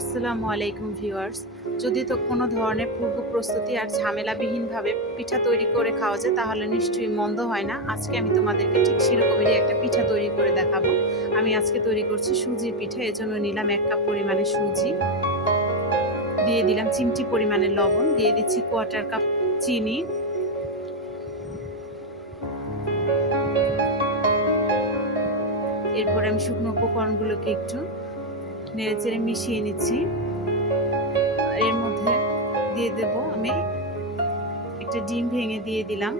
আসসালামু আলাইকুম ভিউয়ার্স। যদি তো কোনো ধরনের পূর্ব প্রস্তুতি আর ঝামেলাবিহীনভাবে পিঠা তৈরি করে খাওয়া যায়, তাহলে নিশ্চয়ই মন্দ হয় না। আজকে আমি তোমাদেরকে ঠিক সেরকমেরই একটা পিঠা তৈরি করে দেখাবো। আমি আজকে তৈরি করছি সুজির পিঠা, এজন্য নিলাম এক কাপ পরিমাণে সুজি। দিয়ে দিলাম চিমটি পরিমাণের লবণ। দিয়ে দিচ্ছি কোয়ার্টার কাপ চিনি। এরপরে আমি শুকনো উপকরণগুলোকে একটু নেড়ে চেড়ে মিশিয়ে নিচ্ছি। এর মধ্যে দিয়ে দেব আমি একটা ডিম ভেঙে দিয়ে দিলাম।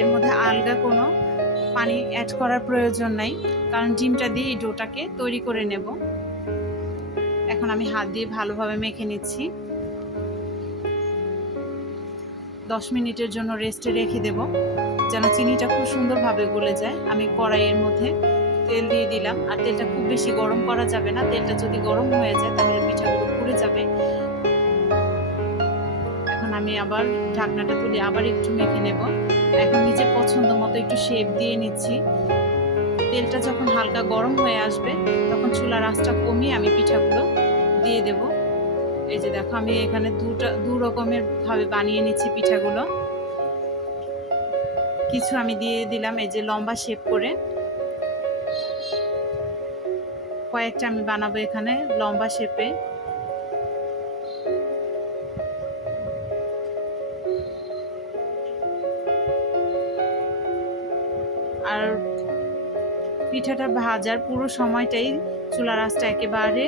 এর মধ্যে আলগা কোনো পানি অ্যাড করার প্রয়োজন নাই, কারণ ডিমটা দিয়ে এই ডোটাকে তৈরি করে নেব। এখন আমি হাত দিয়ে ভালোভাবে মেখে নিচ্ছি। দশ মিনিটের জন্য রেস্টে রেখে দেব, যেন চিনিটা খুব সুন্দরভাবে গলে যায়। আমি কড়াইয়ের মধ্যে তেল দিয়ে দিলাম। আর তেলটা খুব বেশি গরম করা যাবে না। তেলটা যদি গরম হয়ে যায়, তাহলে পিঠাগুলো পুড়ে যাবে। এখন আমি আবার ঢাকনাটা তুলে আবার একটু মেখে নেব। এখন নিজের পছন্দ মতো একটু শেপ দিয়ে নিচ্ছি। তেলটা যখন হালকা গরম হয়ে আসবে, তখন চুলার আঁচটা কমিয়ে আমি পিঠাগুলো দিয়ে দেব। এই যে দেখো, আমি এখানে দুটা, দু রকমের ভাবে বানিয়ে নিচ্ছি পিঠাগুলো। কিছু আমি দিয়ে দিলাম, এই যে লম্বা শেপ করে। কয়েকটা আমি বানাবো এখানে, লম্বা শেপে। আর পিঠাটা ভাজার পুরো সময়টাই চুলার আঁচটা একেবারে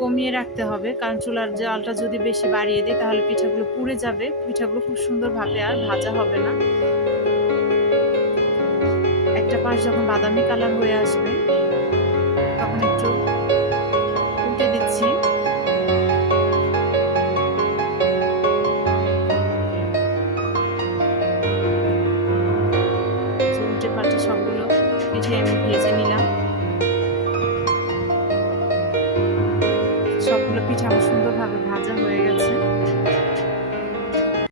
কমিয়ে রাখতে হবে, কারণ চুলার জলটা যদি বেশি বাড়িয়ে দিই, তাহলে পিঠাগুলো পুড়ে যাবে। পিঠাগুলো খুব সুন্দরভাবে আর ভাজা হবে না। একটা পাশ যখন বাদামি কালার হয়ে আসবে পিঠে আমি ভেজে নিলাম। সবগুলো পিঠা সুন্দরভাবে ভাজা হয়ে গেছে।